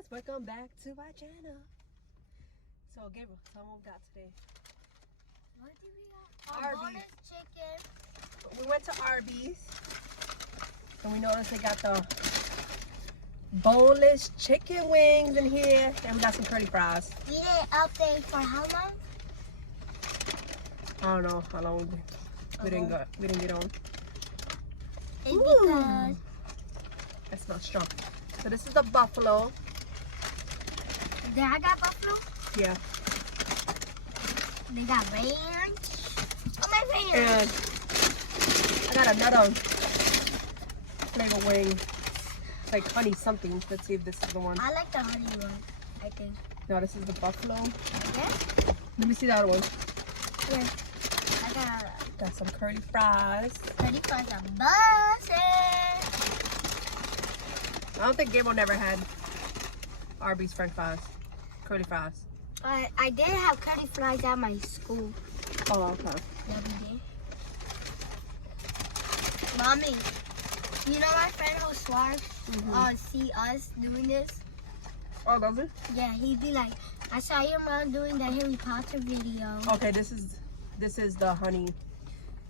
guys, welcome back to my channel. So Gabriel, tell them what we got today. What did we got? Arby's. Boneless chicken. We went to Arby's and we noticed they got the boneless chicken wings in here, and we got some curly fries. We didn't update for how long? I don't know how long we didn't get on. It's because That smells strong. So this is the buffalo. did I got buffalo? Yeah. They got ranch. Oh my ranch. And I got another flavor wing. It's like honey something. Let's see if this is the one. I like the honey one, I think. No, this is the buffalo. Yeah? Let me see the other one. Yeah. I Got some curly fries. ready for some buses. I don't think Gabriel never had Arby's french fries. Curly fries. I did have curly fries at my school. Oh, okay. Every day. Mommy, you know my friend who swears see us doing this? Oh, does it? Yeah, he'd be like, I saw your mom doing the Harry Potter video. Okay, this is the honey.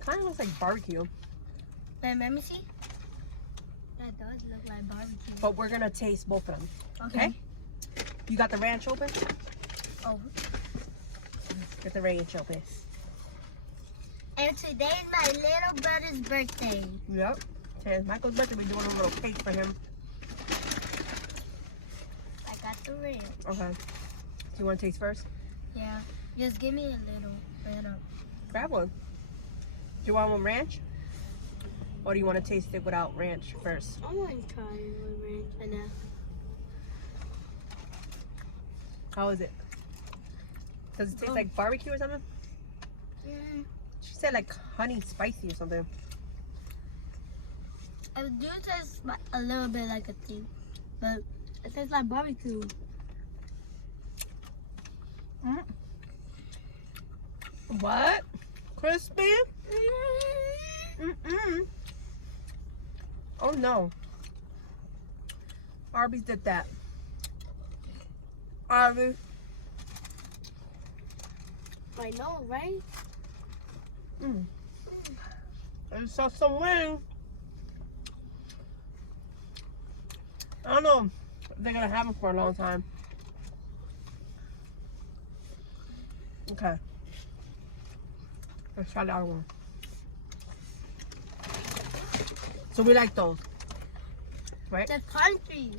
Kind of looks like barbecue. Wait, let me see. That does look like barbecue. But we're gonna taste both of them. Okay? You got the ranch open? Oh. Get the ranch open. And today's my little brother's birthday. Yep. Today's Michael's birthday. We're doing a little cake for him. I got the ranch. Okay. Do you want to taste first? Yeah. Just give me a little. Grab one. Do you want one ranch? Or do you want to taste it without ranch first? I want to try it with ranch right now. How is it? Does it taste like barbecue or something? She said like honey spicy or something. It do taste a little bit like a thing, but it tastes like barbecue. What? Crispy? Mm-mm. Oh no. Arby's did that. Arby's. I know, right? I saw some wings. I don't know if they're gonna have them for a long time. Okay. Let's try the other one. So we like those, right? The country.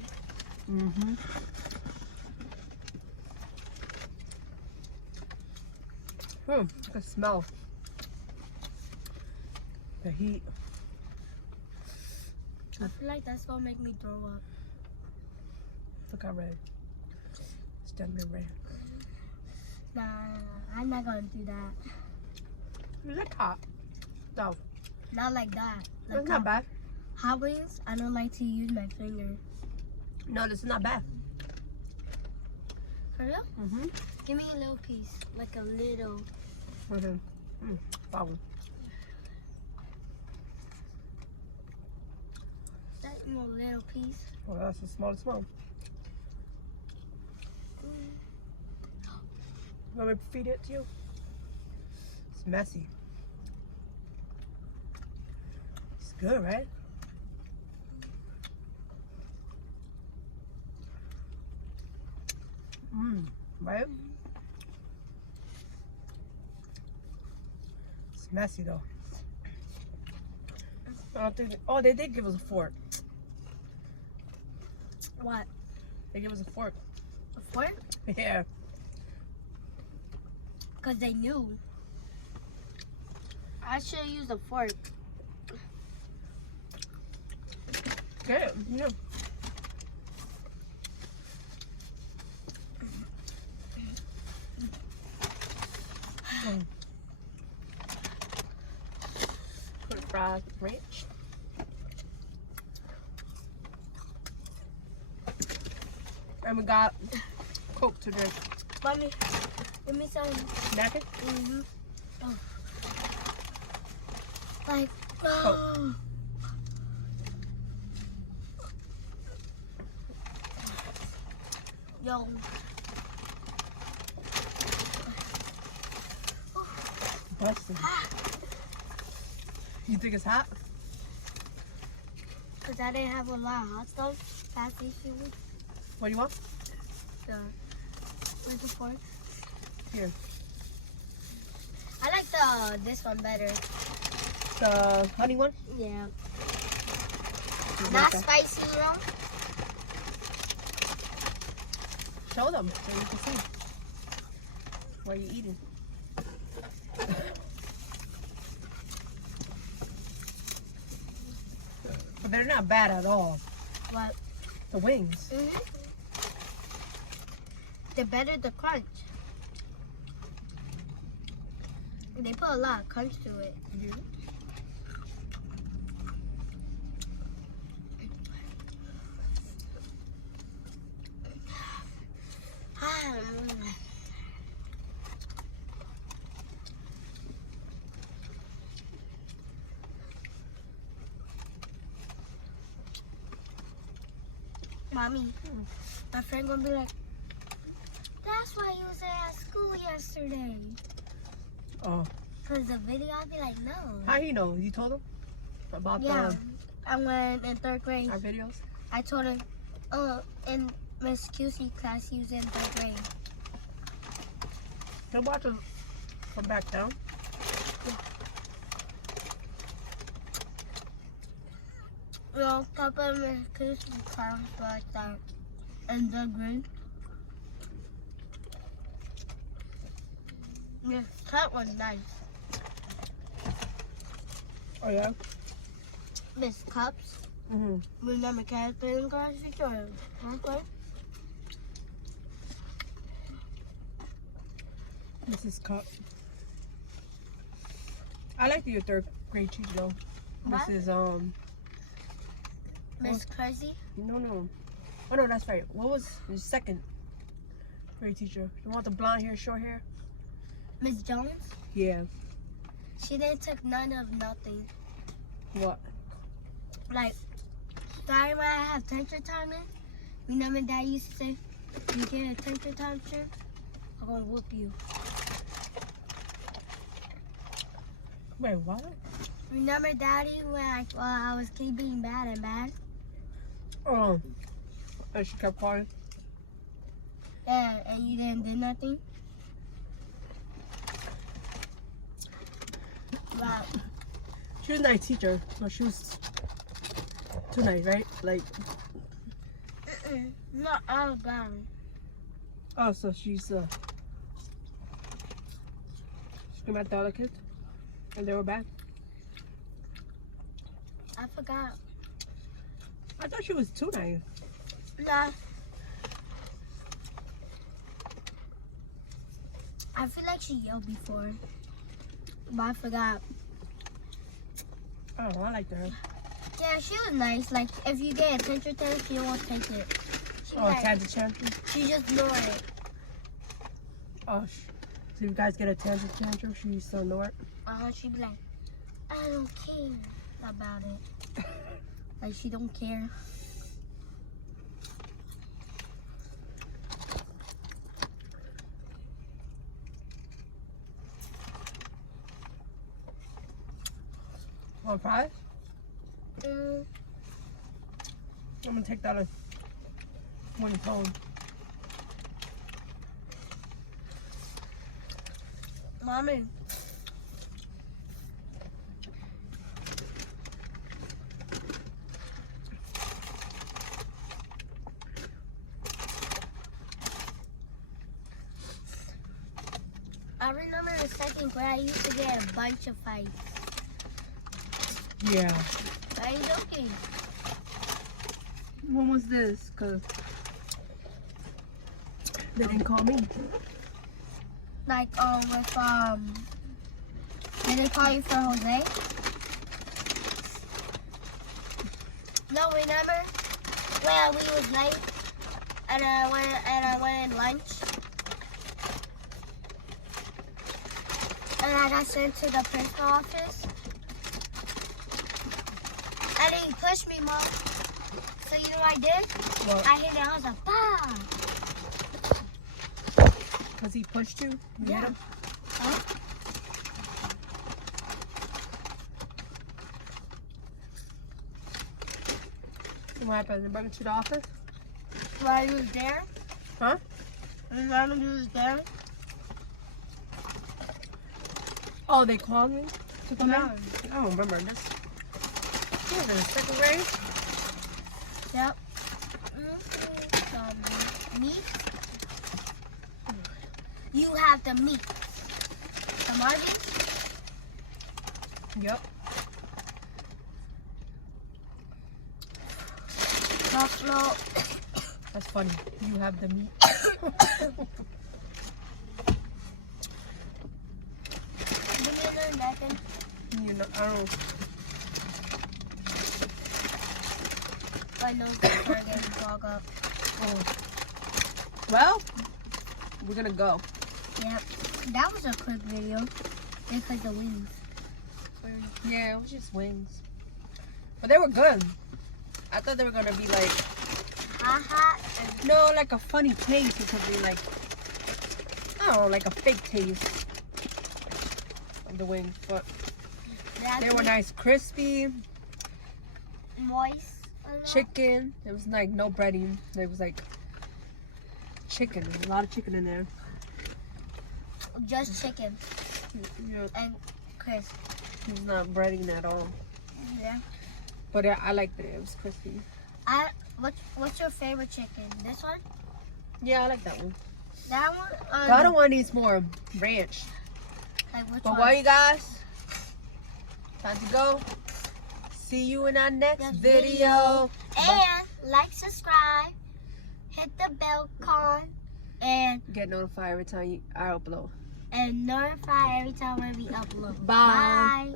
Mm-hmm. I can smell the heat. I feel like that's gonna make me throw up. Look how red. It's done been red. Nah, I'm not gonna do that. You look hot. No, Not like that. Like it's not bad. hot wings, I don't like to use my finger. No, this is not bad. For real? Mm-hmm. Give me a little piece, like a little. Okay. Problem. That little piece. Well, that's the smallest one. You want me to feed it to you? It's messy. It's good, right? Right? It's messy though. I don't think. Oh, they did give us a fork. What? They gave us a fork. A fork? Yeah. Because they knew. I should have used a fork. Okay. Yeah. Put fries ranch. And we got Coke to drink. Mommy, give me some. Napkin? Oh. Like, Coke. Yo. Busted. You think it's hot? Because I didn't have a lot of hot stuff. That's the issue. What do you want? Where's the fork? Here. I like this one better. The honey one? Yeah. You Not like that? spicy, you know? Show them so you can see. What are you eating? But they're not bad at all. What? The wings. The better the crunch. They put a lot of crunch to it. Yeah. Mommy, my friend gonna be like, that's why you was at school yesterday. Oh. Cause the video, I'll be like, no. How you know? You told him about Yeah, I went in 3rd grade. our videos? I told him, in Miss QC class, he was in 3rd grade. He'll watch us come back down. Well, Papa Miss QC class was like in 3rd grade. Yeah, that was nice. Oh yeah? Miss Cups. Mm-hmm. Remember Cat playing cards Victoria? Okay. Mrs. Cup. I like your 3rd grade teacher though. What? Mrs. Miss Crazy. No. Oh no, that's right. What was your 2nd grade teacher? You want the blonde hair, short hair? Miss Jones. Yeah. She didn't take none of nothing. What? Like, sorry when I have temperature timing. Remember Dad used to say, you get a temperature timer, I'm gonna whoop you. Wait, what? Remember Daddy when I was keep being bad and bad? Oh. And she kept calling. Yeah, and you didn't do nothing? Wow. She was a nice teacher, but she was too nice, right? Like, Not all bad. oh, so she's screaming at the other kids, and they were bad. I forgot. I thought she was too nice. Nah. I feel like she yelled before, but I forgot. I don't know. I liked her. Yeah, she was nice. Like, if you get attention to her, she won't take it. She, Oh, like, tangent tantrum. she just ignore it. Oh, so you guys get a tangent tantrum? She used to ignore it. She'd be like, I don't care about it. Like, she don't care. Want fries? Mm, I'm gonna take that as one home. Mommy. I remember in 2nd grade, I used to get a bunch of fights. Yeah. I ain't joking. When was this? Cause they didn't call me. Like, with, did they call you for Jose? No, remember? When we was late, and I went in lunch. And I got sent to the principal office. And he pushed me, Mom. So you know what I did? What? I hit it. I was like, bah! Because he pushed you? You Yeah. hit him? Huh? What happened? They brought you to the office? While he was there? Huh? And then he was there? Oh, they called me to come Yeah. in? I don't remember this. He was in the second grade? Yep. Some meat. You have the meat. Some Arby's. Yep. Buffalo. That's funny. You have the meat. Give me another napkin. You know, I don't. My nose is starting to clog up. Oh. Well, we're gonna go. Yep. That was a quick video. Because the wings. Yeah, it was just wings. But they were good. I thought they were gonna be like, Hot. no, like a funny taste. It could be like, I don't know, like a fake taste of the wings. But they were nice, crispy, Moist. chicken. It was like no breading. It was like chicken. There's a lot of chicken in there. Just chicken Yeah, and crisp. it's not breading at all. Yeah. But I liked it. It was crispy. What's your favorite chicken? This one? Yeah, I like that one. That one? The other one needs more ranch. Like which But one? well, you guys, time to go. See you in our next video. And like, subscribe, hit the bell icon, and Get notified every time I upload. notify every time when we upload. Bye. Bye.